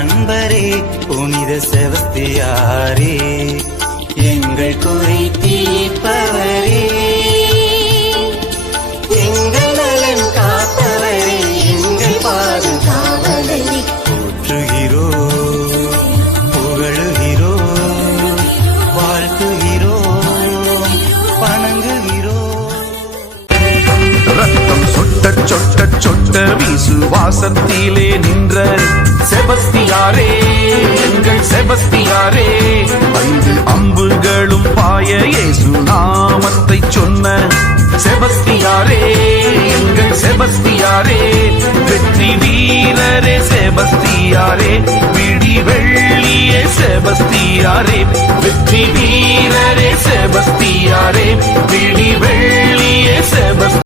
அன்பரே புனித செபஸ்தியாரே, எங்கள் குறை தீர்ப்பவரே, எங்கள் நலன் காப்பவரே, எங்கள் பாதுகாவலரே, போற்றுகிறோம், புகழுகிறோம், வாழ்த்துகிறோம், வணங்குகிறோம். ரத்தம் சொட்ட சொட்ட சொட்ட விசுவாசத்திலே நின்ற செபஸ்தியாரே, எங்கள் செபஸ்தியாரே, 5 அம்புகளும் பாய இயேசு நாமத்தை சொன்ன செபஸ்தியாரே, எங்கள் செபஸ்தியாரே, வெற்றி வீரரே செபஸ்தியாரே, விடி வெள்ளியே செபஸ்தியாரே, வெற்றி வீரரே செபஸ்தியாரே, விடி வெள்ளியே செபஸ்தியாரே.